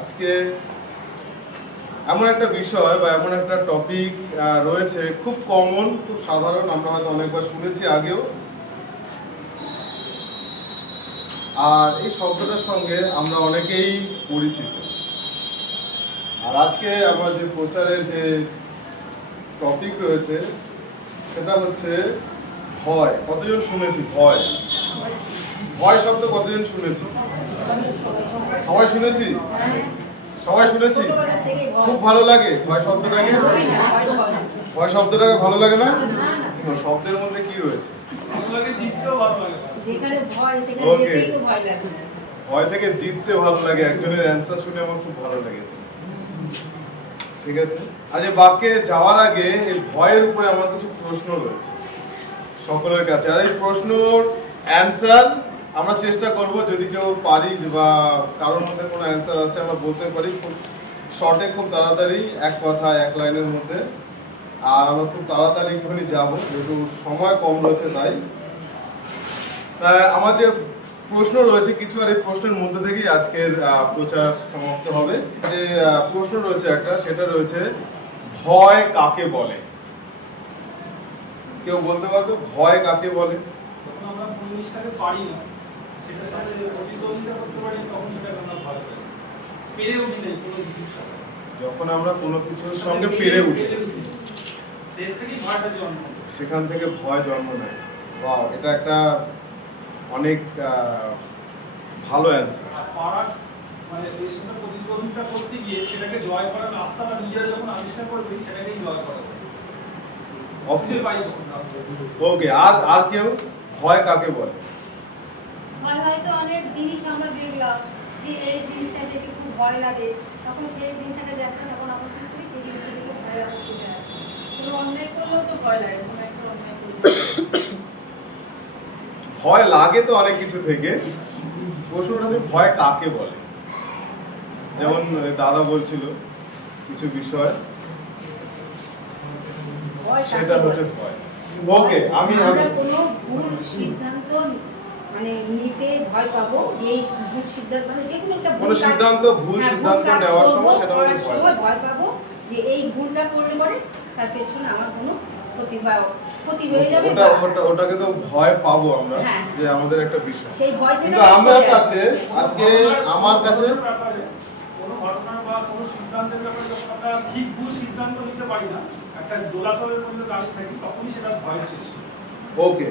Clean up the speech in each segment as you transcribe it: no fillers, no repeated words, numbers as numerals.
আজকে এমন একটা বিষয় বা এমন একটা টপিক রয়েছে, খুব কমন, খুব সাধারণ, আমরা হয়তো অনেকবার শুনেছি আগেও, আর এই শব্দটার সঙ্গে আমরা অনেকেই পরিচিত। আর আজকে আমার যে প্রচারের যে টপিক রয়েছে সেটা হচ্ছে ভয়। কতজন শুনেছি ভয়? ভয় শব্দ কতজন শুনেছি? সবাই শুনেছি? সবাই শুনেছি? খুব ভালো লাগে ভয় শব্দটাকে? ভয় শব্দটাকে ভালো লাগে না? শব্দের মধ্যে কি রয়েছে? ভয় থেকে জিততে ভালো লাগে। একজনের অ্যান্সার শুনে আমার খুব ভালো লেগেছে। ঠিক আছে, আজ বাক্যে যাওয়ার আগে এই ভয়ের উপরে আমার কিছু প্রশ্ন রয়েছে সকলের কাছে, আর এই প্রশ্নর অ্যান্সার আমরা চেষ্টা করব, যদি কেউ পারি বা কারোর মধ্যে কোনো অ্যান্সার আছে আমরা বলতে পারি খুব শর্টে, খুব তাড়াতাড়ি, এক কথা এক লাইনের মধ্যে। আর আমরা খুব তাড়াতাড়ি একটুখানি যাবো, যেহেতু সময় কম রয়েছে। তাই আমার যে প্রশ্ন রয়েছে কিছু, আর এই প্রশ্নের মধ্যে থেকেই আজকের প্রচার সমাপ্ত হবে। যে প্রশ্ন রয়েছে একটা, সেটা রয়েছে ভয় কাকে বলে? কেউ বলতে পারবে ভয় কাকে বলে? যখন আমরা কোন জিনিসটাকে পারি না, সেটার সাথে প্রতিদ্বন্দ্বিতা করতে পারি, তখন সেটাকে আমরা ভয় পাই। পেরে উঠি না কোনো কিছুর সাথে। যখন আমরা কোনো কিছুর সঙ্গে পেরে উঠি, সেখান থেকে ভয় জন্ম নেয়। ওয়াও, এটা একটা অনেক ভালো অ্যান্সার। মানে এর সাথে প্রতিদ্বন্দ্বিতা করতে গিয়ে সেটাকে জয় করার রাস্তা বা নিজেরা যখন আবিষ্কার করবে, সেটাকেই জয় করা যায়। ওকে, আর কেউ ভয় কাকে বলে? ভয় হয়তো অনেক জিনিস আমরা দেখলাম যে এই জিনিসটা দেখে খুব ভয় লাগে, তখন সেই জিনিসটাকে দেখে তখন আমরা কি করি, সেই জিনিসটা দেখে ভয় আমার চলে আসে। কোনো অন্যায় করলেও তো ভয় লাগে, কোনো একটা অন্যায় করলে ভয় লাগে তো অনেক কিছু থেকে। প্রশ্নটা হচ্ছে ভয় কাকে বলে। যেমন দাদা বলছিল কিছু বিষয়, সেটা হচ্ছে ভয়। ওকে, আমি কোনো ভুল সিদ্ধান্ত মানে নিতে ভয় পাবো, যে ভুল সিদ্ধান্ত মানে যে কোনো একটা ভুল সিদ্ধান্ত নেওয়ার সময় সেটা হচ্ছে ভয় পাবো যে এই ভুলটা করলে পরে তার পেছনে আমার কোনো ক্ষতি হয়ে যাবে। ওটাকে তো ভয় পাবো আমরা, যে আমাদের একটা বিষয়। সেই ভয় থেকে কিন্তু আমার কাছে আজকে আমার কাছে কোনো ঘটনা বা কোনো সিদ্ধান্তের ব্যাপারে যখন আমরা ঠিক ভুল সিদ্ধান্ত নিতে পারি না, একটা দোলাচলের মধ্যে দাঁড়িয়ে থাকি, তখনই সেটা ভয় সৃষ্টি। ওকে,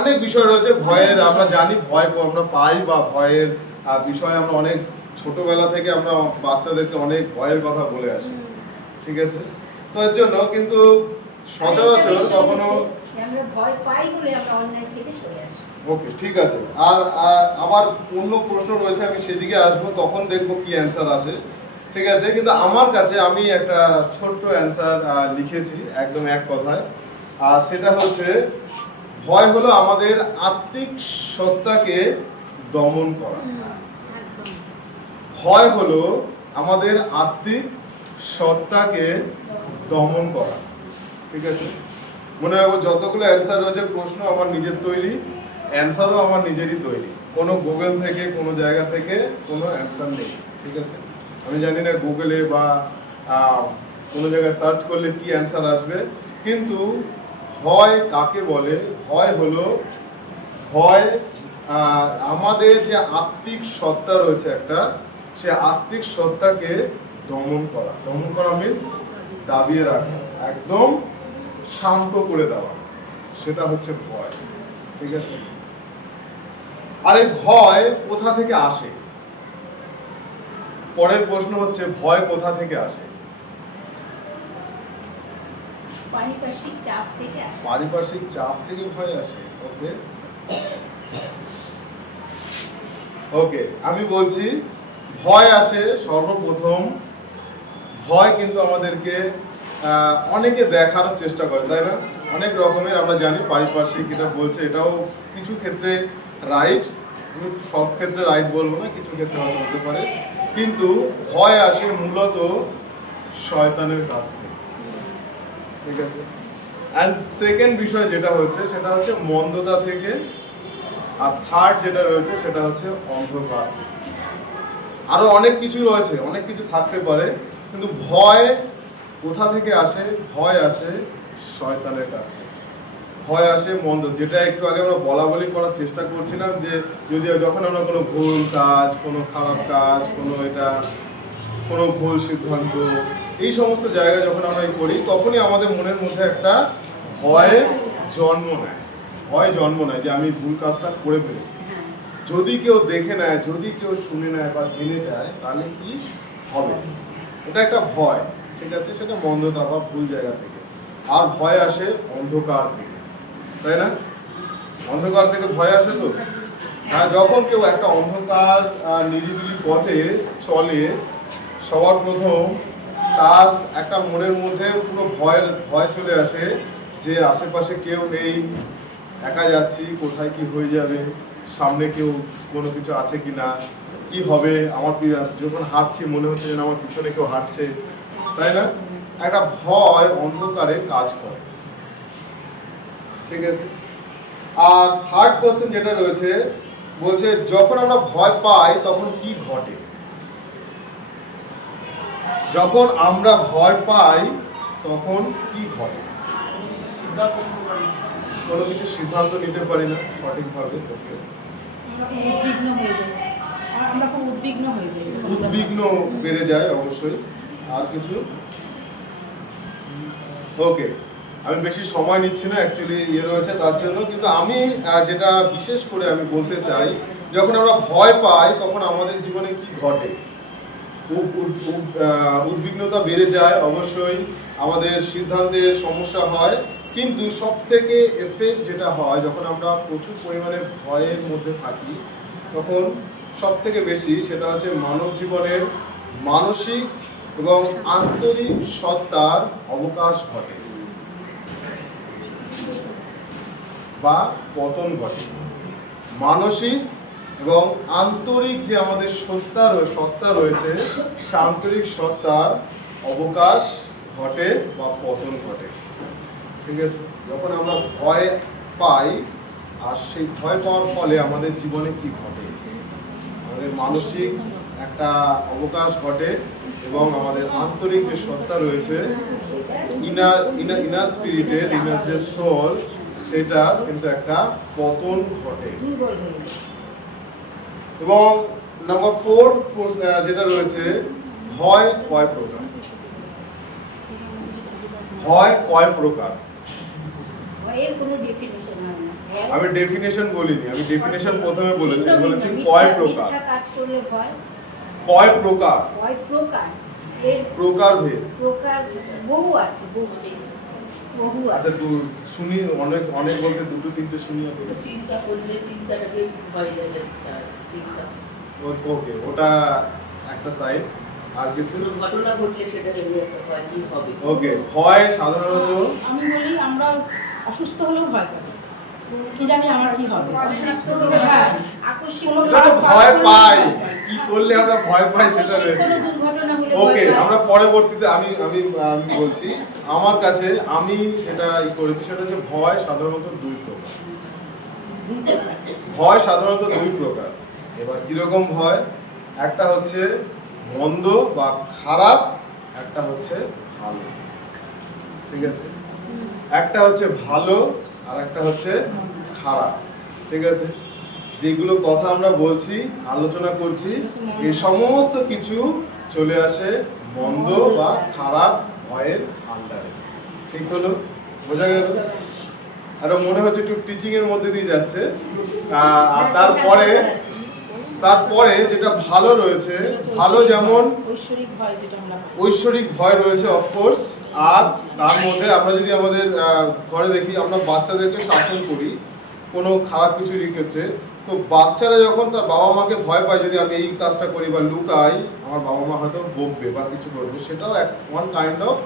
অনেক বিষয় রয়েছে ভয়ের। আমরা জানি ভয় আমরা পাই, বা ভয়ের বিষয় আমরা অনেক ছোটবেলা থেকে আমরা বাচ্চাদেরকে অনেক ভয়ের কথা বলে আসি। ঠিক আছে, তো এর জন্য কিন্তু সচরাচর কখনো আমরা ভয় পাই বলে আমরা অন্যায় থেকে সরে আসি। ওকে, ঠিক আছে। আর আবার অন্য প্রশ্ন রয়েছে, আমি সেদিকে আসবো, তখন দেখবো কি অ্যান্সার আসে। ঠিক আছে, কিন্তু আমার কাছে আমি একটা ছোট্ট অ্যান্সার লিখেছি, একদম এক কথায়। আর সেটা হচ্ছে ভয় হলো আমাদের আত্মিক সত্তাকে দমন করা। ভয় হলো আমাদের আত্মিক সত্তাকে দমন করা। ঠিক আছে, মনে রাখবো যতগুলো অ্যান্সার রয়েছে প্রশ্ন আমার নিজের তৈরি, অ্যান্সারও আমার নিজেরই তৈরি। কোনো গুগল থেকে কোনো জায়গা থেকে কোনো অ্যান্সার নেই। ঠিক আছে, আমি জানি না গুগলে বা কোনো জায়গায় সার্চ করলে কি অ্যান্সার আসবে, কিন্তু ভয় কাকে বলে? ভয় আমাদের যে আত্মিক সত্তা রয়েছে একটা, সে আত্মিক সত্তাকে দমন করা মিন্স দাবিয়ে রাখা, একদম শান্ত করে দেওয়া, সেটা হচ্ছে ভয়। ঠিক আছে, আর এই ভয় কোথা থেকে আসে? পরের প্রশ্ন হচ্ছে ভয় কোথা থেকে আসে? পারিপার্শ্বিক চাপ থেকে আসে। পারিপার্শ্বিক চাপ থেকে ভয় আসে। ওকে, আমি বলছি ভয় আসে সর্বপ্রথম, ভয় কিন্তু আমাদেরকে অনেকে দেখানোর চেষ্টা করে, তাই না? অনেক রকমের আমরা জানি পারিপার্শ্বিক এটা বলছে, এটাও কিছু ক্ষেত্রে রাইট, সব ক্ষেত্রে রাইট বলবো না, কিছু ক্ষেত্রে হয়তো হতে পারে, কিন্তু ভয় আসে মূলত শয়তানের কাছ থেকে। ঠিক আছে, অ্যান্ড সেকেন্ড বিষয় যেটা হচ্ছে সেটা হচ্ছে মন্দতা থেকে, আর থার্ড যেটা রয়েছে সেটা হচ্ছে অন্ধকার। আরো অনেক কিছু রয়েছে, অনেক কিছু থাকতে পারে, কিন্তু ভয় কোথা থেকে আসে? ভয় আসে শয়তানের কাছ থেকে, ভয় আসে মন্দ, যেটা একটু আগে আমরা বলা বলি করার চেষ্টা করছিলাম, যে যদি যখন আমরা কোনো ভুল কাজ, কোনো খারাপ কাজ, কোনো ভুল সিদ্ধান্ত, এই সমস্ত জায়গায় যখন আমরা করি, তখনই আমাদের মনের মধ্যে একটা ভয়ের জন্ম নেয়, ভয় জন্ম নেয় যে আমি ভুল কাজটা করে ফেলেছি। যদি কেউ দেখে নেয়, যদি কেউ শুনে নেয় বা জেনে যায়, তাহলে কি হবে? এটা একটা ভয়, ঠিক আছে? সেটা মন্দতা বা ভুল জায়গা থেকে। আর ভয় আসে অন্ধকার থেকে, তাই না? অন্ধকার থেকে ভয় আসে তো। যখন কেউ একটা অন্ধকার নিরিবিলি পথে চলে, সবার প্রথম তার একটা মনের মধ্যে পুরো ভয় চলে আসে যে আশেপাশে কেউ নেই, একা যাচ্ছি, কোথায় কি হয়ে যাবে, সামনে কেউ কোনো কিছু আছে কিনা, কি হবে আমার, যখন হাঁটছি মনে হচ্ছে যেন আমার পিছনে কেউ হাঁটছে, তাই না? একটা ভয় অন্ধকারে কাজ করে, ঠিক আছে? আর থার্ড কোশ্চেন যেটা রয়েছে, বলছে যখন আমরা ভয় পাই তখন কি ঘটে? যখন আমরা ভয় পাই তখন কি ঘটে? কোনো কিছু সিদ্ধান্ত নিতে পারি না সঠিকভাবে। উদ্বিগ্ন বেড়ে যায় অবশ্যই। আর কিছু? ওকে, আমি বেশি সময় নিচ্ছি না, অ্যাকচুয়ালি রয়েছে তার জন্য, কিন্তু আমি যেটা বিশেষ করে আমি বলতে চাই, যখন আমরা ভয় পাই তখন আমাদের জীবনে কি ঘটে? উদ্বিগ্নতা বেড়ে যায় অবশ্যই, আমাদের সিদ্ধান্তের সমস্যা হয়, কিন্তু সব থেকে এফেক্ট যেটা হয় যখন আমরা প্রচুর পরিমাণে ভয়ের মধ্যে থাকি, তখন সব থেকে বেশি সেটা হচ্ছে মানব জীবনের মানসিক এবং আন্তরিক সত্তার অবকাশ ঘটে বা পতন ঘটে। মানসিক এবং আন্তরিক যে আমাদের সত্তা রয়েছে, সে আন্তরিক সত্তার অবকাশ ঘটে বা পতন ঘটে, ঠিক আছে? যখন আমরা ভয় পাই, আর সেই ভয় পাওয়ার ফলে আমাদের জীবনে কি ঘটে? আমাদের মানসিক একটা অবকাশ ঘটে এবং আমাদের আন্তরিক যে সত্তা রয়েছে, ইনার স্পিরিটের, ইনার যে সোল, সেটা কিন্তু একটা পতন ঘটে। এবং নাম্বার 4 যেটা রয়েছে, ভয় কয় প্রকার? ভয় কয় প্রকার? আমি ডেফিনেশন বলিনি, আমি ডেফিনেশন প্রথমে বলেছি কয় প্রকার। কয় প্রকার? প্রকারভেদ বহু আছে, বহু আচ্ছা, আছে। শুনি, অনেক বলতে দুটো তিনটে শুনি। চিন্তা করলে চিন্তাটাকে ভয় লাগে, চিন্তা। ওকে, ওটা একটা সাইড। আর কিছু? ঘটনা ঘটলে সেটা একটা ভয়, কি হবে? ওকে, ভয় সাধারণত আমি বলি আমরা অসুস্থ হলেও ভয় পাই, কি জানি আমার কি হবে। হ্যাঁ, ভয় পাই, কি করলে আমরা ভয় পাই সেটা রয়েছে। ওকে, আমরা পরবর্তীতে আমি বলছি আমার কাছে আমি যেটা করেছি সেটা হচ্ছে ভয় সাধারণত দুই প্রকার। ভয় সাধারণত দুই প্রকার। এবার কিরকম ভয়? একটা হচ্ছে মন্দ বা খারাপ, একটা হচ্ছে ভালো, ঠিক আছে? একটা হচ্ছে ভালো আর একটা হচ্ছে খারাপ, ঠিক আছে? যেগুলো কথা আমরা বলছি, আলোচনা করছি, এই সমস্ত কিছু চলে আসে মন্দ বা খারাপ ভয়ের আন্ডারে। ঠিক হলো? বোঝা গেল? আর মনে হচ্ছে একটু টিচিং এর মধ্যে দিয়ে যাচ্ছে। আর তারপরে যেটা ভালো রয়েছে, ভালো যেমন ঐশ্বরিক ভয় রয়েছে অফকোর্স। আর তার মধ্যে আমরা যদি আমাদের ঘরে দেখি, আমরা বাচ্চাদেরকে শাসন করি কোনো খারাপ কিছুর ক্ষেত্রে, তো বাচ্চারা যখন তার বাবা মাকে ভয় পায়, যদি আমি এই কাজটা করি বা লুকাই, আমার বাবা মা হয়তো বকবে বা কিছু করবে, সেটাও ওয়ান কাইন্ড অফ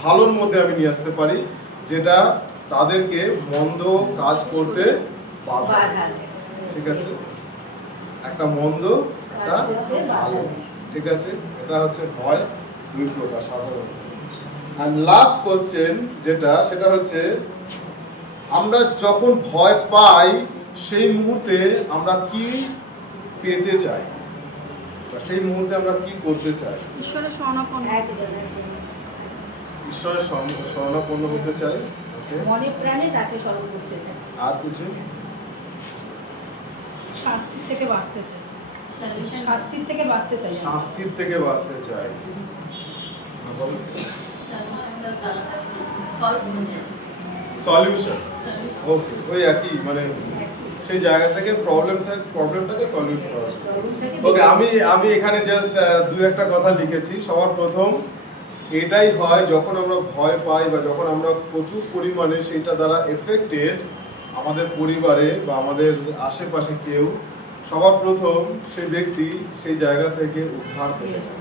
ভালোর মধ্যে আমি নিয়ে আসতে পারি, যেটা তাদেরকে মন্দ কাজ করতে বাধা, ঠিক আছে? একটা মন্দ, একটা ভালো, ঠিক আছে? এটা হচ্ছে ভয় দুই প্রকার সাধারণত। আর লাস্ট কোশ্চেন সেটা হচ্ছে, আমরা যখন ভয় পাই সেই মুহূর্তে আমরা কি পেতে চাই? সেই মুহূর্তে আমরা কি করতে চাই? ঈশ্বরের শরণাপন্ন হতে চাই। ঈশ্বরের শরণাপন্ন হতে চাই। ওকে, মনে প্রাণে তাকে স্মরণ করতে চাই। আর কিছু? শাস্তির থেকে বাঁচতে চাই। শাস্তির থেকে বাঁচতে চাই। শাস্তির থেকে বাঁচতে চাই। বলো। সলিউশন। ওকে, ওই একই, মানে সেই জায়গা থেকে প্রবলেমটাকে সলভ করা। ওকে, আমি এখানে জাস্ট দু একটা কথা লিখেছি। সবার প্রথম এটাই হয় যখন আমরা ভয় পাই বা যখন আমরা প্রচুর পরিমাণে সেইটা দ্বারা এফেক্টেড, আমাদের পরিবারে বা আমাদের আশেপাশে কেউ, সবার প্রথম সেই ব্যক্তি সেই জায়গা থেকে উদ্ধার পেতে চায়।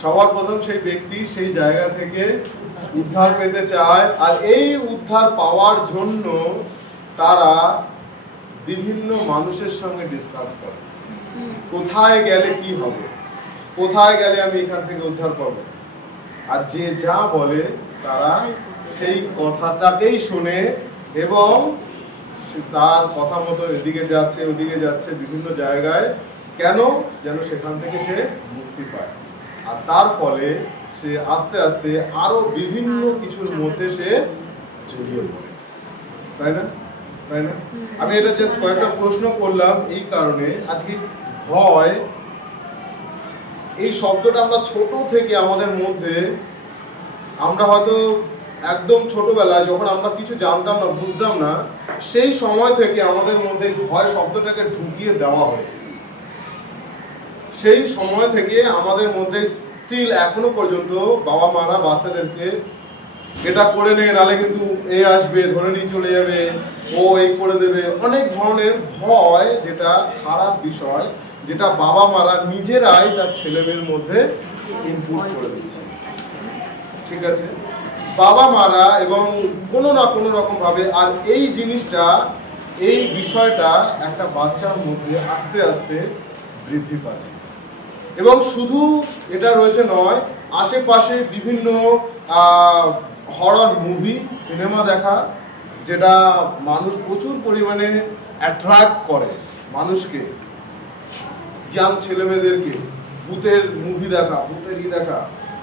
সবার প্রথম সেই ব্যক্তি সেই জায়গা থেকে উদ্ধার পেতে চায়। আর এই উদ্ধার পাওয়ার জন্য তারা বিভিন্ন মানুষের সঙ্গে ডিসকাস করে, কোথায় গেলে কি হবে, কোথায় গেলে আমি এখান থেকে উদ্ধার পাবো। আর যে যা বলে তারা সেই কথাটাকেই শুনে এবং তার কথা মতো এদিকে যাচ্ছে ওদিকে যাচ্ছে বিভিন্ন জায়গায়। কেন? যেন সেখান থেকে সে মুক্তি পায়। আর তার ফলে সে আস্তে আস্তে আরো বিভিন্ন কিছুর মধ্যে সে জড়িয়ে পড়ে। তাই না? তাই না? আমি এটা জাস্ট কয়েকটা প্রশ্ন করলাম এই কারণে, আজকে ভয় এই শব্দটা আমরা ছোট থেকে আমাদের মধ্যে, আমরা হয়তো একদম ছোটবেলায় যখন আমরা কিছু জানতাম না, বুঝতাম না, সেই সময় থেকে আমাদের মধ্যে ভয় শব্দটাকে ঢুকিয়ে দেওয়া হয়েছে। সেই সময় থেকে আমাদের মধ্যে স্টিল এখনো পর্যন্ত বাবা মারা বাচ্চাদেরকে এটা করে নে, নালে কিন্তু এ আসবে, ধরে নিয়ে চলে যাবে, ও এই করে দেবে, অনেক ধরনের ভয়, যেটা খারাপ বিষয়, যেটা বাবা মারা নিজেরাই তার ছেলেমেয়ের মধ্যে ইনপুট করে দিচ্ছে। ঠিক আছে, বাবা মারা এবং কোনো না কোনো রকম ভাবে। আর এই জিনিসটা, এই বিষয়টা একটা বাচ্চার মধ্যে আস্তে আস্তে বৃদ্ধি পাচ্ছে। এবং শুধু এটা রয়েছে নয়, আশেপাশে বিভিন্ন হরর মুভি, সিনেমা দেখা, যেটা মানুষ প্রচুর পরিমাণে অ্যাট্রাক্ট করে মানুষকে, ইয়াং ছেলেমেয়েদেরকে। ভূতের মুভি দেখা, ভূতের দেখা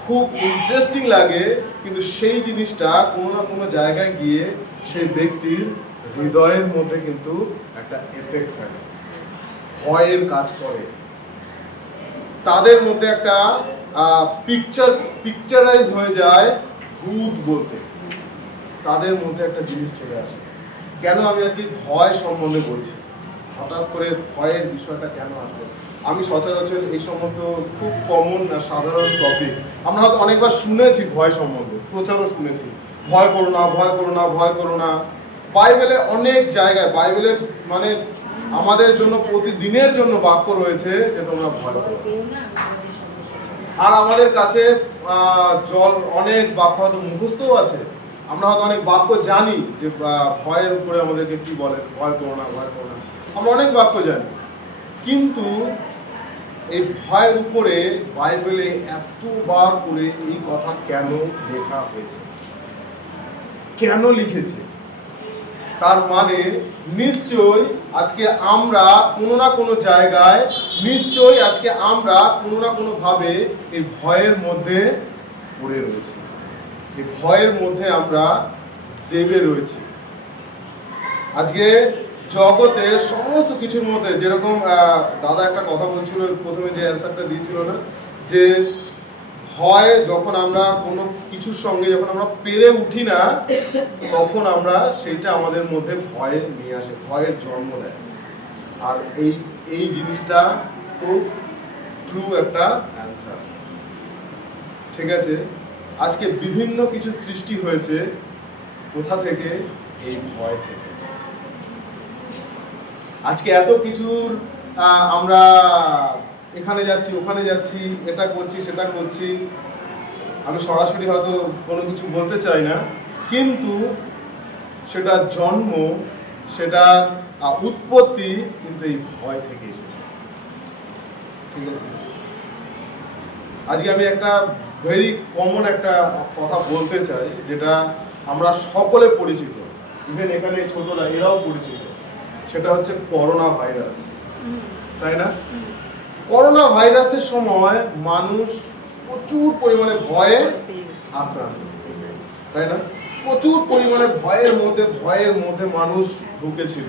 খুব ইন্টারেস্টিং লাগে, কিন্তু সেই জিনিসটা কোনো না কোনো জায়গায় গিয়ে সেই ব্যক্তির হৃদয়ের মধ্যে কিন্তু একটা এফেক্ট থাকে, ভয়ের কাজ করে। তাদের মধ্যে একটা পিকচারাইজ হয়ে যায় ভূত বলতে, তাদের মধ্যে একটা জিনিস চলে আসে। কেন আমি আজকে ভয় সম্বন্ধে বলছি, হঠাৎ করে ভয়ের বিষয়টা কেন আসবে? আমি সচরাচর এই সমস্ত খুব কমন না সাধারণ টপিক আমরা হয়তো অনেকবার শুনেছি, ভয় সম্বন্ধে প্রচারও শুনেছি, ভয় করো না, ভয় করো না, ভয় করো না। বাইবেলে অনেক জায়গায়, বাইবেলে মানে আমাদের জন্য প্রতিদিনের জন্য বাক্য রয়েছে যে তোমরা ভয় করো। আর আমাদের কাছে জল অনেক বাক্য হয়তো মুখস্থও আছে, আমরা হয়তো অনেক বাক্য জানি যে ভয়ের উপরে আমাদেরকে কি বলে, ভয় করো না, ভয় করো না, আমরা অনেক বাক্য জানি। কিন্তু এই ভয়ের উপরে বাইবেলে এতবার করে এই কথা কেন লেখা হয়েছে, কেন লিখেছে? তার মানে নিশ্চয়ই আজকে আমরা কোনো না কোনো জায়গায়, নিশ্চয়ই আজকে আমরা কোনো না কোনো ভাবে এই ভয়ের মধ্যে পড়ে রয়েছি, এই ভয়ের মধ্যে আমরা দেবে রয়েছি। আজকে জগতের সমস্ত কিছুর মধ্যে, যেরকম দাদা একটা কথা বলছিল প্রথমে, যে অ্যান্সারটা দিয়েছিল না, যে ভয় যখন আমরা কোনো কিছুর সঙ্গে যখন আমরা পেরে উঠি না, তখন আমরা সেটা আমাদের মধ্যে ভয় নিয়ে আসে, ভয়ের জন্ম দেয়। আর এই জিনিসটা খুব ট্রু একটা অ্যান্সার। ঠিক আছে, আজকে বিভিন্ন কিছু সৃষ্টি হয়েছে কোথা থেকে? এই ভয় থেকে। আজকে এত কিছুর আমরা এখানে যাচ্ছি, ওখানে যাচ্ছি, এটা করছি, সেটা করছি, আমি সরাসরি হয়তো কোনো কিছু বলতে চাই না, কিন্তু সেটার জন্ম, সেটার উৎপত্তি কিন্তু এই ভয় থেকে এসেছে। ঠিক আছে, আজকে আমি একটা ভেরি কমন একটা কথা বলতে চাই, যেটা আমরা সকলে পরিচিত, ইভেন এখানে ছোটরা এরাও পরিচিত, সেটা হচ্ছে করোনা ভাইরাস। তাই না? করোনা ভাইরাসের সময় মানুষ প্রচুর পরিমাণে ভয়ে আক্রান্ত, তাই না? প্রচুর পরিমাণে ভয়ের মধ্যে মানুষ ঢুকেছিল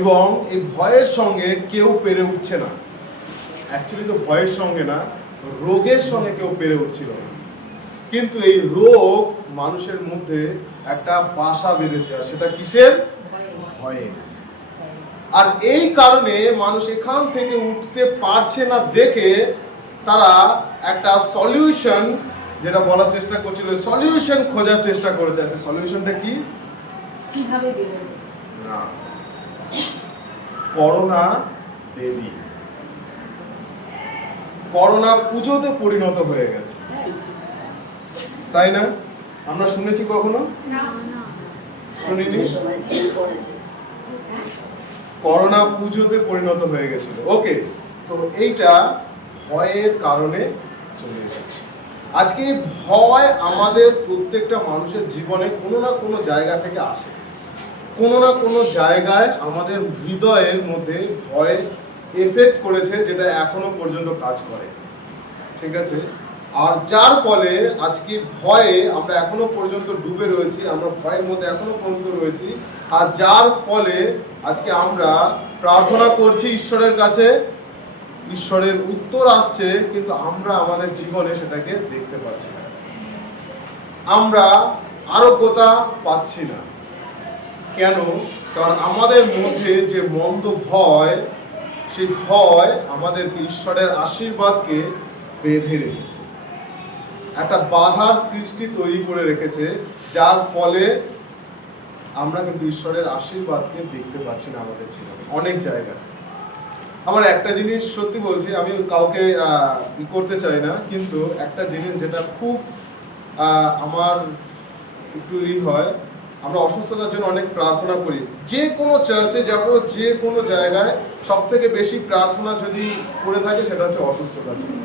এবং এই ভয়ের সঙ্গে কেউ পেরে উঠছে না। অ্যাকচুয়ালি তো ভয়ের সঙ্গে না, রোগের সঙ্গে কেউ পেরে উঠছিল না। কিন্তু এই রোগ মানুষের মধ্যে একটা বাসা বেঁধেছে, আর সেটা কিসের? ভয়ে। আর এই কারণে মানুষ এখান থেকে উঠতে পারছে না দেখে তারা একটা সলিউশন, যেটা বলার চেষ্টা করছিল, সলিউশন খোঁজার চেষ্টা করেছে। সলিউশনটা কি? কিভাবে বেরোবে? না, করোনা দেবী, করোনা পুজোতে পরিণত হয়ে গেছে, তাই না? আমরা শুনেছি কখনো? শুনিনি। করোনা পুজোতে পরিণত হয়ে গেছিল। ওকে, তো এইটা ভয়ের কারণে চলে এসেছে। আজকে এই ভয় আমাদের প্রত্যেকটা মানুষের জীবনে কোনো না কোনো জায়গা থেকে আসে, কোনো না কোনো জায়গায় আমাদের হৃদয়ের মধ্যে ভয় এফেক্ট করেছে, যেটা এখনো পর্যন্ত কাজ করে, ঠিক আছে? আর যার ফলে আজকে ভয়ে আমরা এখনো পর্যন্ত ডুবে রয়েছি, আমরা ভয়ের মধ্যে এখনো পর্যন্ত রয়েছি। আর যার ফলে আজকে আমরা প্রার্থনা করছি ঈশ্বরের কাছে, ঈশ্বরের উত্তর আসছে, কিন্তু আমরা আমাদের জীবনে সেটাকে দেখতে পাচ্ছি না, আমরা আরোগ্যতা পাচ্ছি না। কেন? কারণ আমাদের মধ্যে যে মন্দ ভয়, সেই ভয় আমাদেরকে ঈশ্বরের আশীর্বাদকে বেঁধে রেখেছে, একটা বাধার সৃষ্টি তৈরি করে রেখেছে, যার ফলে আমরা কিন্তু ঈশ্বরের আশীর্বাদকে দেখতে পাচ্ছি না আমাদের জীবনে অনেক জায়গায়। আমার একটা জিনিস সত্যি বলছি, আমি কাউকে করতে চাই না, কিন্তু একটা জিনিস যেটা খুব আমার একটু হয়, আমরা অসুস্থতার জন্য অনেক প্রার্থনা করি, যে কোনো চার্চে যাবো, যে কোনো জায়গায় সব থেকে বেশি প্রার্থনা যদি করে থাকে সেটা হচ্ছে অসুস্থতার জন্য।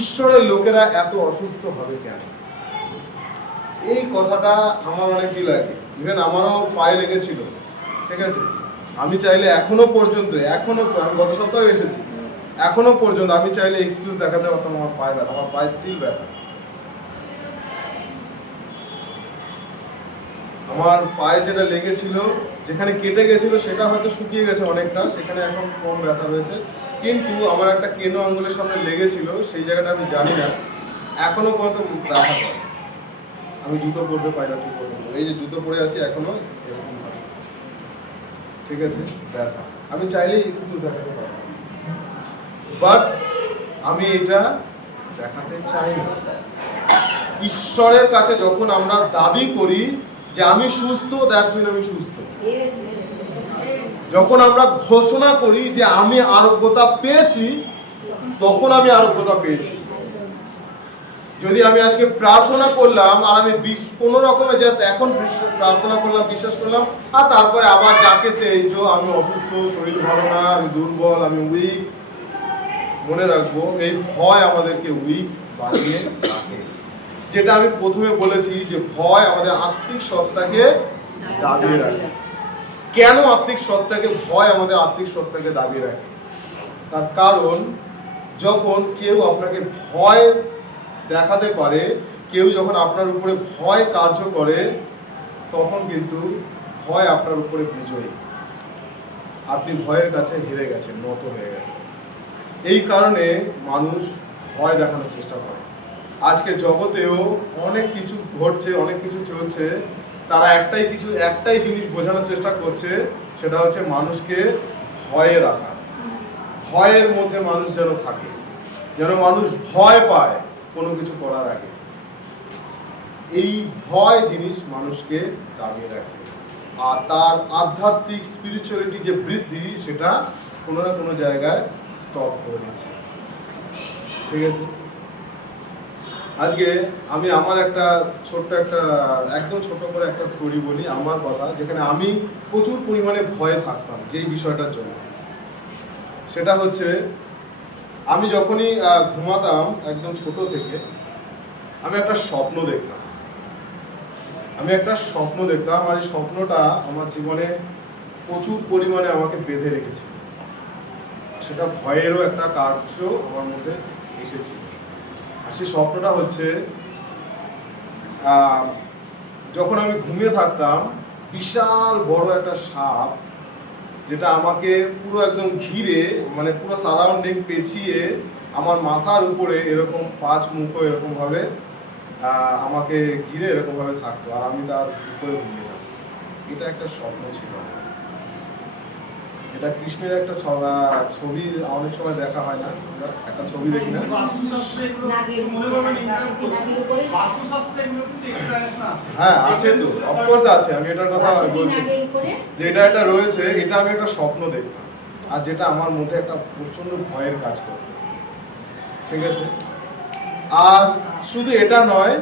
ঈশ্বরের লোকেরা এত অসুস্থ হবে কেন? এই কথাটা আমার অনেক লাগে। ইভেন আমারও পায়ে লেগেছিল, ঠিক আছে? আমি চাইলে এখনো পর্যন্ত, আমি গত সপ্তাহে এসেছি, এখনো পর্যন্ত আমি চাইলে এক্সকিউজ দেখাতে পারতাম আমার পায়ে ব্যথা, আমার পায়ে স্টিল ব্যথা। আমার পায়ে যেটা লেগেছিল, যেখানে কেটে গেছিল, সেটা হয়তো শুকিয়ে গেছে অনেকটা, সেখানে এখন কম ব্যথা রয়েছে। কিন্তু আমার একটা কেনো আঙ্গুলের সামনে লেগেছিল, সেই জায়গাটা আমি জানি না, এখনো পর্যন্ত ব্যথা করে। আমি জুতো পরতে পারি না ঠিক মতো, এই যে জুতো পরে আছি এখনো এরকম ভাবে, ঠিক আছে? ব্যথা। আমি চাইলেই এক্সকিউজ দেখাতে পারি, বাট আমি এটা দেখাতে চাই না। ঈশ্বরের কাছে যখন আমরা দাবি করি যে আমি সুস্থ, দ্যাটস মিন আমি সুস্থ। যখন আমরা ঘোষণা করি যে আমি আরোগ্যতা পেয়েছি, তখন আমি আরোগ্যতা পেয়েছি। যদি আমি আজকে প্রার্থনা করলাম আর আমি কোনো রকমের জাস্ট এখন প্রার্থনা করলাম, বিশ্বাস করলাম, আর তারপরে আবার যাকে তেইজো আমি অসুস্থ, শরীর ভালো না, আমি দুর্বল, আমি উইক, মনে রাখবো এই ভয় আমাদেরকে উইক বানিয়ে রাখে। যেটা আমি প্রথমে বলেছি যে ভয় আমাদের আত্মিক সত্তাকে দাবিয়ে রাখে। কেন আত্মিক সত্তাকে ভয় আমাদের আত্মিক সত্তাকে দাবিয়ে রাখে? তার কারণ যখন কেউ আপনাকে ভয় দেখাতে পারে, কেউ যখন আপনার উপরে ভয় কার্য করে, তখন কিন্তু ভয় আপনার উপরে বিজয়ী, আপনি ভয়ের কাছে হেরে গেছেন, নত হয়ে গেছেন। এই কারণে মানুষ ভয় দেখানোর চেষ্টা করে। আজকে জগতেও অনেক কিছু ঘটছে, অনেক কিছু চলছে, তারা একটাই জিনিস বোঝানোর চেষ্টা করছে, সেটা হচ্ছে মানুষকে ভয়ে রাখা, ভয়ের মধ্যে মানুষ যেন থাকে, যেন মানুষ ভয় পায় কোনো কিছু করার আগে। এই ভয় জিনিস মানুষকে দাবিয়ে রাখছে, আর তার আধ্যাত্মিক স্পিরিচুয়ালিটি যে বৃদ্ধি, সেটা কোনো না কোনো জায়গায় স্টপ করে দিচ্ছে, ঠিক আছে? আজকে আমি আমার একদম ছোট করে একটা স্টোরি বলি, আমার কথা, যেখানে আমি প্রচুর পরিমাণে ভয়ে থাকতাম যেই বিষয়টার জন্য। সেটা হচ্ছে, আমি যখনই ঘুমাতাম একদম ছোট থেকে, আমি একটা স্বপ্ন দেখতাম। আর এই স্বপ্নটা আমার জীবনে প্রচুর পরিমাণে আমাকে বেঁধে রেখেছিল। সেটা ভয়েরও একটা কার্য আমার মধ্যে এসেছিল। আর সেই স্বপ্নটা হচ্ছে যখন আমি ঘুমিয়ে থাকতাম, বিশাল বড় একটা সাপ, যেটা আমাকে পুরো একদম ঘিরে, মানে পুরো সারাউন্ডিং পেঁচিয়ে আমার মাথার উপরে এরকম 5 মুখো এরকম ভাবে আমাকে ঘিরে এরকম ভাবে থাকতো, আর আমি তার উপরে ঘুমিয়ে থাকতাম। এটা একটা স্বপ্ন ছিল। এটা কৃষ্ণের একটা ছবি অনেক সময় দেখা হয় না, আমরা একটা ছবি দেখি না? হ্যাঁ আছে তো, অফকোর্স আছে। আমি এটার কথা বলছি যে এটা একটা রয়েছে, এটা আমি একটা স্বপ্ন দেখতাম, আর যেটা আমার মধ্যে একটা প্রচন্ড ভয়ের কাজ করতো। ঠিক আছে, আর শুধু এটা নয়,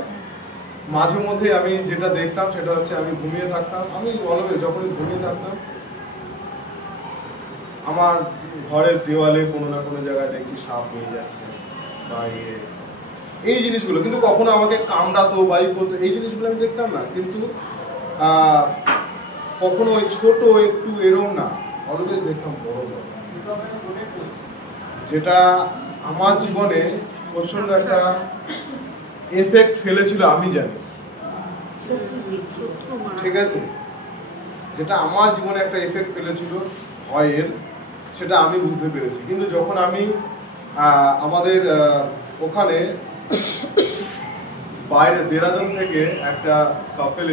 মাঝে মধ্যে আমি যেটা দেখতাম সেটা হচ্ছে আমি ঘুমিয়ে থাকতাম, আমি অলওয়েজ যখনই ঘুমিয়ে থাকতাম আমার ঘরের দেওয়ালে কোনো না কোনো জায়গায় দেখছি সাপ নিয়ে যাচ্ছে বা এই জিনিসগুলো, কিন্তু কখনো আমাকে কামড়াতো বা করতো, এই জিনিসগুলো আমি দেখতাম না। কিন্তু কখনো ওই ছোট একটু এরম না, অলওয়েজ দেখতাম বড় বড়, যেটা আমার জীবনে প্রচন্ড একটা এফেক্ট ফেলেছিল। আমি জানি, ঠিক আছে, যেটা আমার জীবনে একটা এফেক্ট ফেলেছিল ভয়ের, সেটা আমি বুঝতে পেরেছি। কিন্তু যখন আমি আমাদের ওখানে বাইরে দেরাদুন থেকে একটা কাপেল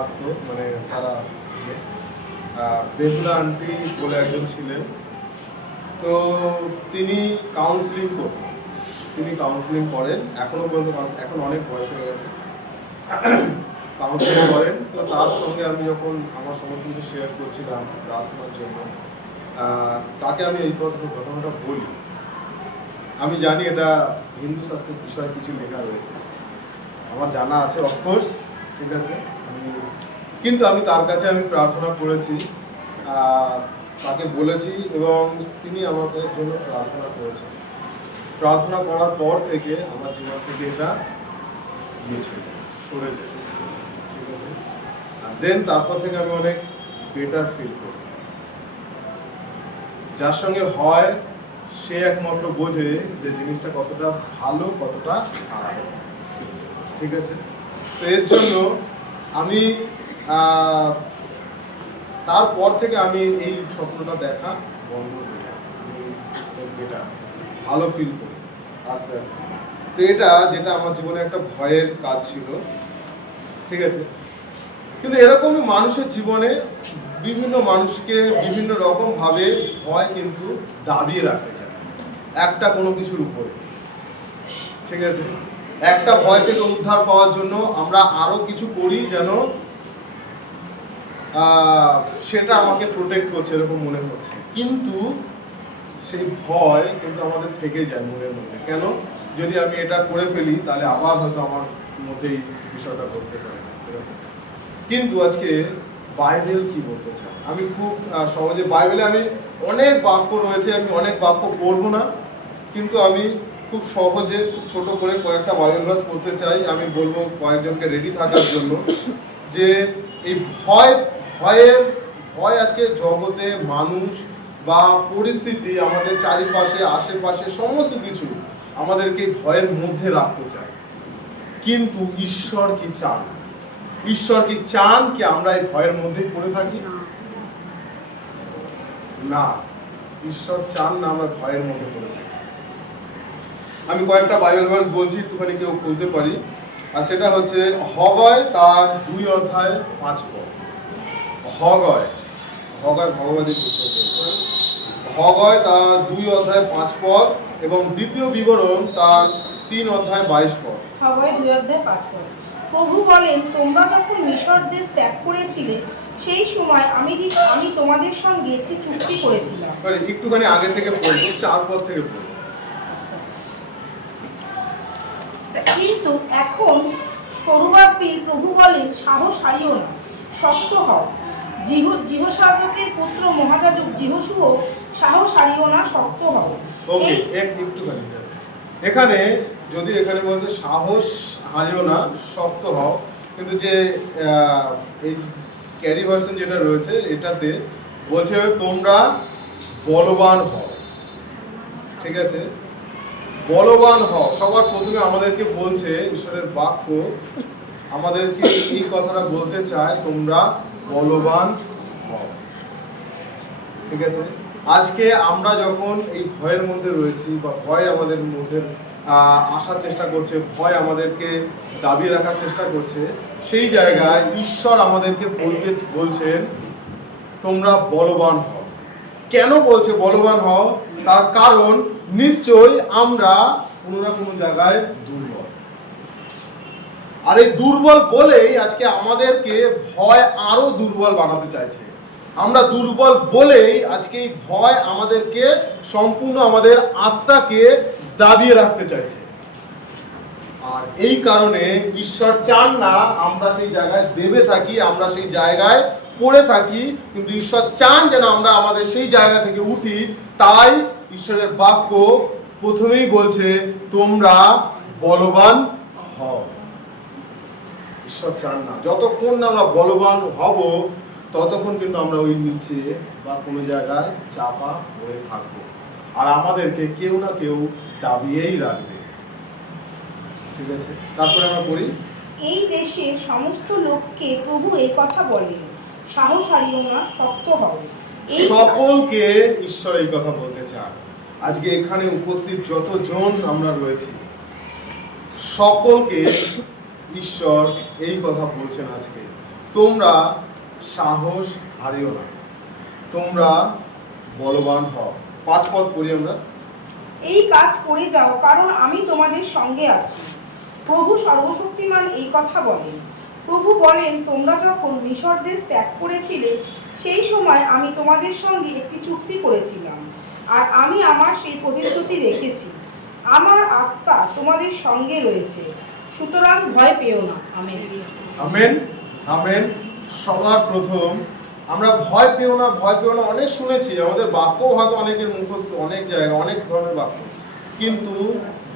আসতো, মানে তারা বেহুলা আন্টি বলে একজন ছিলেন, তো তিনি কাউন্সিলিং করতেন, তিনি কাউন্সিলিং করেন এখনো পর্যন্ত, এখন অনেক বয়স হয়ে গেছে, কাউন্সিলিং করেন। তো তার সঙ্গে আমি যখন আমার সমস্ত কিছু শেয়ার করছিলাম প্রার্থনার জন্য, তাকে আমি এই ঘটনাটা বলি। আমি জানি এটা হিন্দু শাস্ত্রের বিষয়ে কিছু লেখা রয়েছে, আমার জানা আছে অফকোর্স, ঠিক আছে, কিন্তু আমি তার কাছে আমি প্রার্থনা করেছি, তাকে বলেছি, এবং তিনি আমাকে জন্য প্রার্থনা করেছেন। প্রার্থনা করার পর থেকে আমার জীবন থেকে এটা সরে যায়, ঠিক আছে। দেন তারপর থেকে আমি অনেক বেটার ফিল করি। যার সঙ্গে হয় সে একমাত্র বোঝে যে জিনিসটা কতটা ভালো কতটা খারাপ, ঠিক আছে। তো এর জন্য আমি তারপর থেকে আমি এই স্বপ্নটা দেখা বন্ধ করি, আমি এটা ভালো ফিল করি আস্তে আস্তে। তো এটা যেটা আমার জীবনে একটা ভয়ের কাজ ছিল, ঠিক আছে। কিন্তু এরকমই মানুষের জীবনে বিভিন্ন মানুষকে বিভিন্ন রকম ভাবে ভয় কিন্তু দাবিয়ে রাখতে চায় একটা কোনো কিছুর উপরে, ঠিক আছে। একটা ভয় থেকে উদ্ধার পাওয়ার জন্য আমরা আরো কিছু করি যেন সেটা আমাকে প্রোটেক্ট করছে এরকম মনে হচ্ছে, কিন্তু সেই ভয় কিন্তু আমাদের থেকে যায় মনের মধ্যে। কেন? যদি আমি এটা করে ফেলি তাহলে আবার হয়তো আমার মধ্যে এই বিষয়টা করতে পারে এরকম। কিন্তু আজকে বাইবেল কি বলতে চায়, আমি খুব সহজে, বাইবেলে আমি অনেক বাক্য রয়েছে, আমি অনেক বাক্য পড়বো না, কিন্তু আমি খুব সহজে খুব ছোট করে কয়েকটা বাইবেল ভার্স পড়তে চাই। আমি বলবো কয়েকজনকে রেডি থাকার জন্য, যে এই ভয় আজকে জগতে মানুষ বা পরিস্থিতি আমাদের চারিপাশে আশেপাশে সমস্ত কিছু আমাদেরকে ভয়ের মধ্যে রাখতে চায়। কিন্তু ঈশ্বর কি চান? ঈশ্বর কি চান কি আমরা এই ভয়ের মধ্যে পড়ে থাকি? না, ঈশ্বর চান না আমরা ভয়ের মধ্যে পড়ে থাকি। আমি কয়েকটা বাইবেল ভার্স বলছি, একটুখানি কেউ বলতে পারি। আর সেটা হচ্ছে হগয় তার 2:5 পদ। হগয় ভগবাদী পুস্তক, হগয় তার 2:5 পদ, এবং দ্বিতীয় বিবরণ তার 3:22 পদ। হগয় 2:5 পদ। প্রভু বলেন, তোমরা যখন মিশর দেশ ত্যাগ করেছিলে সেই সময় আমি তোমাদের সঙ্গে একটি চুক্তি করেছিলাম। একটুখানি আগে থেকে পড়বো, 4 পদ থেকে পড়বো। কিন্তু এখন সরুবাবিল প্রভু বলেন, সাহস হারিও না, শক্ত হও। জিহোশাফাতের পুত্র মহাযাজক জিহোশুও, সাহস হারিও না, শক্ত হও। ওকে, একটুখানি এখানে যদি এখানে বলছে সাহস হারিও না, শক্ত হও, কিন্তু যে এই ক্যারি ভার্সন যেটা রয়েছে এটাতে বলছে তোমরা বলবান হও। ঠিক আছে? বলবান হও, সবার প্রথমে আমাদেরকে বলছে ঈশ্বরের বাক্য, আমাদেরকে এই কথাটা বলতে চায়, তোমরা বলবান হও। ঠিক আছে? আজকে আমরা যখন এই ভয়ের মধ্যে রয়েছি বা ভয় আমাদের মধ্যে আসার চেষ্টা করছে, ভয় আমাদেরকে দাবিয়ে রাখার চেষ্টা করছে, সেই জায়গায় ঈশ্বর আমাদেরকে বলছেন তোমরা বলবান হও। কেন বলছে বলবান হও? তার কারণ নিশ্চয়ই আমরা কোনো না কোনো জায়গায় দুর্বল, আর এই দুর্বল বলেই আজকে আমাদেরকে ভয় আরো দুর্বল বানাতে চাইছে। আমরা দুর্বল বলেই আজকে এই ভয় আমাদেরকে সম্পূর্ণ আমাদের আত্মাকে দাবিয়ে রাখতে চাইছে। আর এই কারণে ঈশ্বর চান না আমরা সেই জায়গায় দেবে থাকি, আমরা সেই জায়গায় পড়ে থাকি, কিন্তু ঈশ্বর চান যেন আমরা আমাদের সেই জায়গা থেকে উঠি। তাই ঈশ্বরের বাক্য প্রথমেই বলছে তোমরা বলবান হও। ঈশ্বর চান না যতক্ষণ না আমরা বলবান হব ততক্ষণ কিন্তু আমরা ওই নিচে বা কোনো জায়গায় চাপা পড়ে থাকবো, আর আমাদেরকে কেউ না কেউ দাবিয়েই রাখবে। ঠিক আছে, তারপরে আমরা পড়ি, এই দেশের সমস্ত লোককে প্রভু এই কথা বলেন, সাহস হারিও না, শক্ত হও। সকলকে ঈশ্বর এই কথা বলতে চান। আজকে এখানে উপস্থিত যতজন আমরা রয়েছি সকলকে ঈশ্বর এই কথা বলছেন আজকে, তোমরা সাহস হারিও না, তোমরা বলবান হও। 5 পদ পড়ি আমরা। এই কাজ করে যাও, কারণ আমি তোমাদের সঙ্গে আছি। প্রভু সর্বশক্তিমান এই কথা বলেন। প্রভু বলেন, তোমরা যখন মিশর দেশ ত্যাগ করেছিলে সেই সময় আমি তোমাদের সঙ্গে একটি চুক্তি করেছিলাম, আর আমি আমার সেই প্রতিশ্রুতি রেখেছি। আমার আত্মা তোমাদের সঙ্গে রয়েছে, সুতরাং ভয় পেও না। আমেন। Amen, amen. সবার প্রথম আমরা ভয় পেও না, ভয় পেও না অনেক শুনেছি, আমাদের বাক্য হয়তো অনেকের মুখস্থ, অনেক জায়গায় অনেক ধরনের বাক্য, কিন্তু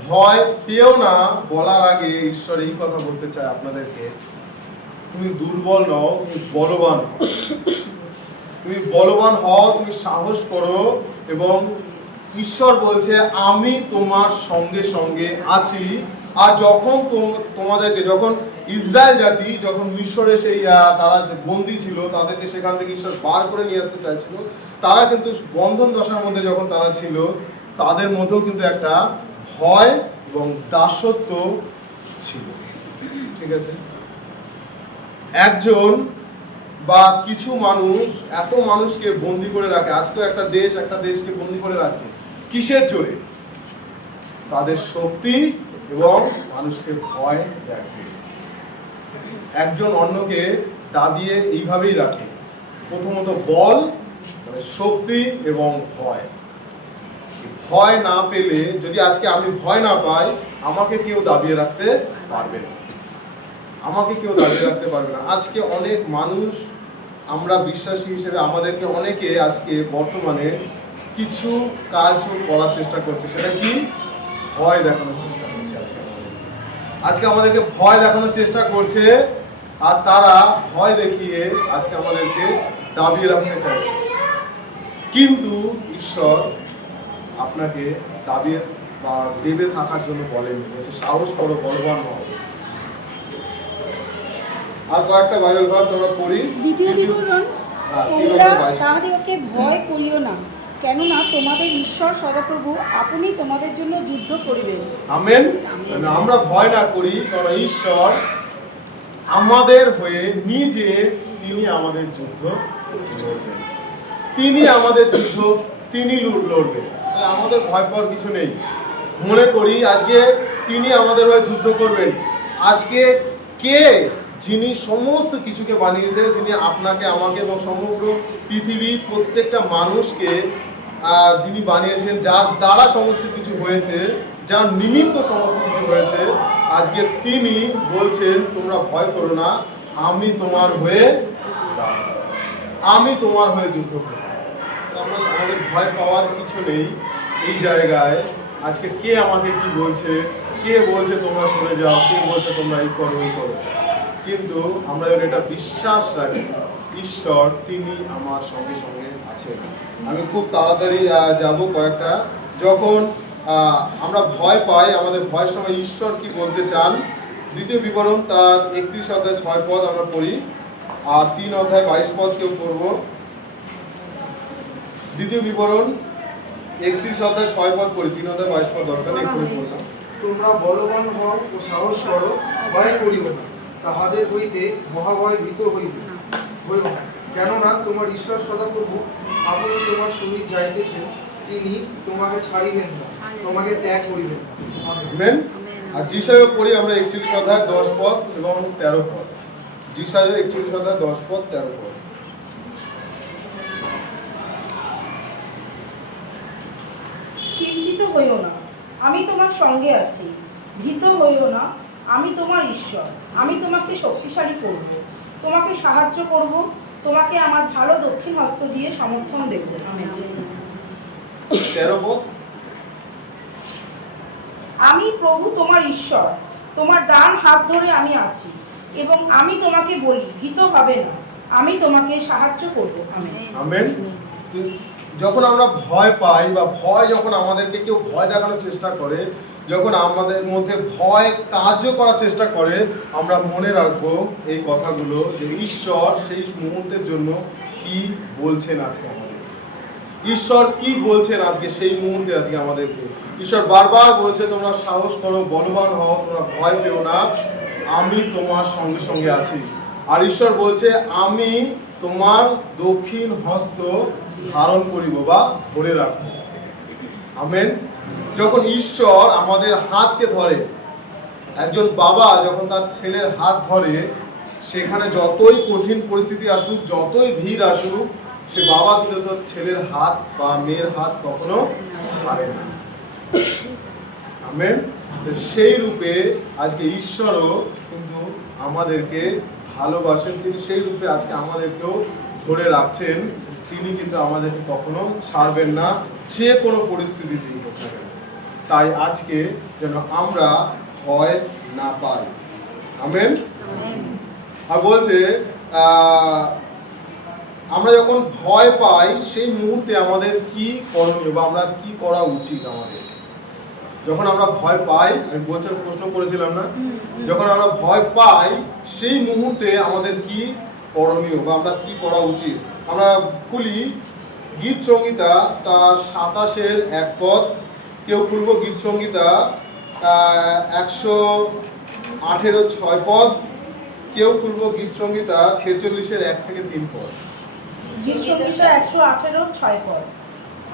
ভয় পেও না বলার আগে ঈশ্বর এই কথা বলতে চায় আপনাদেরকে, তুমি দুর্বল নও, তুমি বলবান হও। তুমি বলবান হও, তুমি সাহস করো, এবং ঈশ্বর বলছে আমি তোমার সঙ্গে সঙ্গে আছি। আর যখন তোমাদেরকে, যখন ইসরায়েল জাতি যখন মিশরে সেই তারা যে বন্দী ছিল, তাদেরকে সেখান থেকে ঈশ্বর বার করে নিয়ে আসতে চাইছিল, তারা কিন্তু বন্ধন দশার মধ্যে যখন তারা ছিল, তাদের মধ্যেও কিন্তু একটা ভয় এবং দাসত্ব ছিল। ঠিক আছে, একজন বা কিছু মানুষ এত মানুষকে বন্দী করে রাখে। আজকে একটা দেশকে বন্দী করে রাখছে কিসের জোরে? তাদের শক্তি এবং মানুষকে ভয় দেখে। একজন অন্যকে দাবিয়ে এইভাবেই রাখে, প্রথমত বল, মানে শক্তি এবং ভয়। ভয় না পেলে, যদি আজকে আমি ভয় না পাই, আমাকে কেউ দাবিয়ে রাখতে পারবে না, আমাকে কেউ দাবিয়ে রাখতে পারবে না। আজকে অনেক মানুষ, আমরা বিশ্বাসী হিসেবে আমাদেরকে অনেকে আজকে বর্তমানে কিছু কাজ করার চেষ্টা করছে, সেটা কি? ভয় দেখানোর চেষ্টা করছে। আজকে আমাদেরকে ভয় দেখানোর চেষ্টা করছে, আর তারা ভয় দেখিয়ে আজকে আমাদেরকে দাবিয়ে রাখতে চাইছে। কিন্তু ঈশ্বর আপনাকে দাবিয়ে বা দেবে থাকার জন্য বলেন, বলছে সাহস করো, বলবান হও। আর কয়েকটা বাইবেল ভার্স আমরা পড়ি। দ্বিতীয় বিবরণ, তোমরা তাহাদেরকে ভয় করিও না, কেননা তোমাদের ঈশ্বর সদাপ্রভু আপনি তোমাদের জন্য যুদ্ধ করিবেন। আমেন। আমরা ভয় না করি, কারণ ঈশ্বর আমাদের হয়ে নিজে তিনি আমাদের যুদ্ধ লড়বেন, তিনি আমাদের যুদ্ধ তিনি লড়বেন। আমাদের ভয় পাওয়ার কিছু নেই। মনে করি আজকে তিনি আমাদের হয়ে যুদ্ধ করবেন। আজকে কে? যিনি সমস্ত কিছুকে বানিয়েছে, যিনি আপনাকে, আমাকে এবং সমগ্র পৃথিবীর প্রত্যেকটা মানুষকে যিনি বানিয়েছেন, যার দ্বারা সমস্ত কিছু হয়েছে, যার নিমিত্ত সমস্ত কিছু হয়েছে, আজকে তিনি বলছেন তোমরা ভয় করো না, আমি তোমার হয়ে যুদ্ধ করব। আমাদের ভয় পাওয়ার কিছু নেই। এই জায়গায় আজকে কে আমাকে কি বলছে, কে বলছে তোমরা সরে যাও, কে বলছে তোমরা এই করো এই করো, কিন্তু আমরা যদি এটা বিশ্বাস রাখি, ঈশ্বর তিনি আমার সঙ্গে সঙ্গে আছেন। আমি খুব তাড়াতাড়ি যাব কয়েকটা যখন আমরা ভয় পাই, আমাদের ভয়ের সময় ঈশ্বর কি বলতে চান, দ্বিতীয় বিবরণ তার 31 অধ্যায় 6 পদ আমরা পড়ি, আর 3 অধ্যায় 22 পদ কেউ পড়ব। দ্বিতীয় বিবরণ 31 অধ্যায় 6 পদ পড়ি, 3 অধ্যায় 22 পদ দরকার নেই, পড়ে পড়লাম। তোমরা বলবান হও ও সাহস করো, ভয় করিও না, তাহাদের হইতে মহাভয় ভীত হইও না। কেননা তোমার ঈশ্বর সদাপ্রভু আপনি তোমার সহিত যাইতেছেন, তিনি তোমাকে ছাড়িবেন না, তোমাকে ত্যাগ করিবেন না। আমেন। আর যিশায় পড়ি আমরা 41 অধ্যায় 10 পদ এবং 13 পদ। যিশায় 41 অধ্যায় 10 পদ 13 পদ। চিন্তিত হইও না, আমি তোমার সঙ্গে আছি। ভীত হইও না, আমি তোমার ঈশ্বর। আমি তোমাকে শক্তিশালী করব, তোমাকে সাহায্য করব, তোমাকে আমার ভালো দক্ষিণ হস্ত দিয়ে সমর্থন দেব। আমেন। 13 পদ। আমি প্রভু তোমার ঈশ্বর, তোমার ডান হাত ধরে আমি আছি, এবং আমি তোমাকে বলি, ভীত হবে না, আমি তোমাকে সাহায্য করব। আমেন। আমেন। যখন আমরা ভয় পাই বা ভয় যখন আমাদেরকে কেউ ভয় দেখানোর চেষ্টা করে, যখন আমাদের মধ্যে ভয় কার্য করার চেষ্টা করে, আমরা মনে রাখবো এই কথাগুলো যে ঈশ্বর সেই মুহূর্তের জন্য কি বলছেন আজকে আমাদের। ঈশ্বর কি বলছেন আজকে সেই মুহূর্তে আজকে আমাদেরকে। ঈশ্বর বারবার বলছে তোমরা সাহস করো, বলবান হও, তোমরা ভয় পেও না, আমি তোমার সঙ্গে সঙ্গে আছি। আর ঈশ্বর বলছে আমি তোমার দক্ষিণ হস্ত ধারণ করিব বা ধরে রাখবো। আমেন। যখন ঈশ্বর আমাদের হাতকে ধরে, একজন বাবা যখন তার ছেলের হাত ধরে, সেখানে যতই কঠিন পরিস্থিতি আসুক, যতই ভিড় আসুক, সে বাবা কিন্তু তার ছেলের হাত বা মেয়ের হাত কখনো ছাড়ে না। আমেন। সেই রূপে আজকে ঈশ্বরও কিন্তু আমাদেরকে ভালোবাসেন, তিনি সেই রূপে আজকে আমাদেরকেও ধরে রাখছেন। তিনি কিন্তু আমাদেরকে কখনো ছাড়বেন না, যে কোনো পরিস্থিতিতেই হোক না কেন। তাই আজকে যেন আমরা ভয় না পাই। আমেন। আর বলছে আমরা যখন ভয় পাই সেই মুহূর্তে আমাদের কি করণীয় বা আমরা কি করা উচিত আমাদের। যখন আমরা ভয় পাই, আমি বলছিলাম, প্রশ্ন করেছিলাম না, যখন আমরা ভয় পাই সেই মুহূর্তে আমাদের কি করণীয় বা আমরা কি করা উচিত। আমরা খুলি গীত সংহিতা তার 27-এর 1 পদ, কেউ খুলব গীত সংহিতা 118-এর 6 পদ, কেউ খুলব গীত সংহিতা 46-এর 1 থেকে 3 পদ। গীত সংহিতা 118-6 পদ।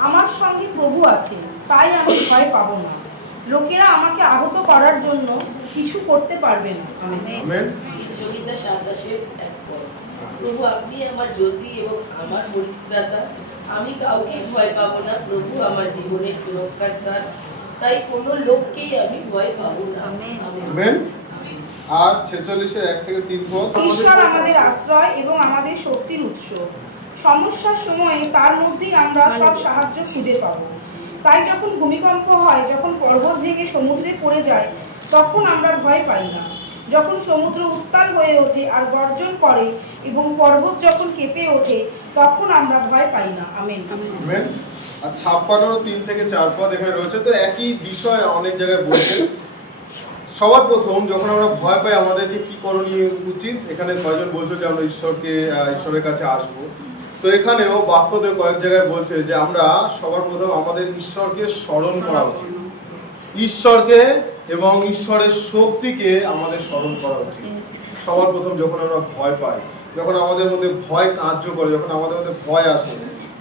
আমার সঙ্গে প্রভু আছে, তাই আমি ভয় পাবো না। লোকেরা আমাকে আহত করার জন্য কিছু করতে পারবে না। আমেন। সংহিতা 27-এর 1 পদ। প্রভু আপনি আমার জ্যোতি এবং আমার পরিত্রাতা, আমি কাউকে ভয় পাবো না। প্রভু আমার জীবনের সুরক্ষা স্থান, তাই কোনো লোককেই আমি ভয় পাবো না। আমেন। আর 46-এর 1 থেকে 3 পদ। ঈশ্বর আমাদের আশ্রয় এবং আমাদের শক্তির উৎস, সমস্যার সময়ে তার মধ্যেই আমরা সব সাহায্য খুঁজে পাবো। তাই যখন ভূমিকম্প হয়, যখন পর্বত ভেঙে সমুদ্রে পড়ে যায়, তখন আমরা ভয় পাই না। যখন সমুদ্র উত্তাল হয়ে ওঠে আর গর্জন করে এবং পর্বত যখন কেঁপে ওঠে, তখন আমরা ভয় পাই না। আমেন। আমেন। আর 56-3 থেকে 4 পদ এখানে রয়েছে, তো একই বিষয় অনেক জায়গায় বলছে। সবার প্রথম যখন আমরা ভয় পাই আমাদেরকে কি করণীয় উচিত, এখানে কয়েকজন বলছে যে আমরা ঈশ্বরের কাছে আসবো। তো এখানেও বাক্যতে কয়েক জায়গায় বলছে যে আমরা সবার প্রথম আমাদের ঈশ্বরকে স্মরণ করা উচিত, ঈশ্বরকে এবং ঈশ্বরের শক্তিকে আমাদের স্মরণ করা উচিত। সবার প্রথম যখন আমরা ভয় পাই, যখন আমাদের মধ্যে ভয় কার্য করে, যখন আমাদের মধ্যে ভয় আসে,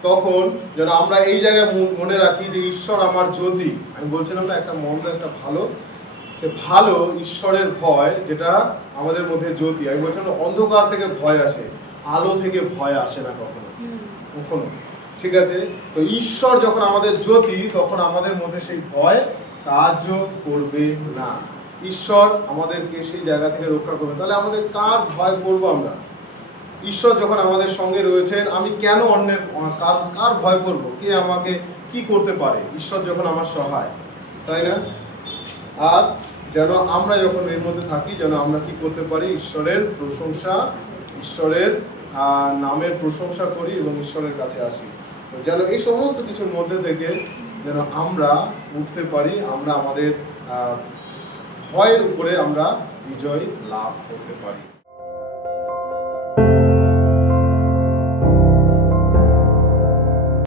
তখন যেন আমরা এই জায়গায় মনে রাখি যে ঈশ্বর আমার জ্যোতি। আমি বলছিলাম না, একটা মন্দ একটা ভালো, সে ভালো ঈশ্বরের ভয় যেটা আমাদের মধ্যে জ্যোতি। আমি বলছিলাম অন্ধকার থেকে ভয় আসে, আলো থেকে ভয় আসে না কখনো কখনো, ঠিক আছে। তো ঈশ্বর যখন আমাদের জ্যোতি, তখন আমাদের মধ্যে সেই ভয় কার্য করবে না। ঈশ্বর আমাদেরকে সেই জায়গা থেকে রক্ষা করবে। তাহলে আমাদের কার ভয় করবো আমরা? ঈশ্বর যখন আমাদের সঙ্গে রয়েছেন, আমি কেন অন্যের কার ভয় করব? কে আমাকে কি করতে পারে? ঈশ্বর যখন আমার সহায়, তাই না? আর যেন আমরা যখন এর মধ্যে থাকি, যেন আমরা কি করতে পারি? ঈশ্বরের প্রশংসা, ঈশ্বরের নামের প্রশংসা করি এবং ঈশ্বরের কাছে আসি। যেন এই সমস্ত কিছুর মধ্যে থেকে যেন আমরা উঠতে পারি, আমরা আমাদের ভয়ের উপরে আমরা বিজয় লাভ করতে পারি।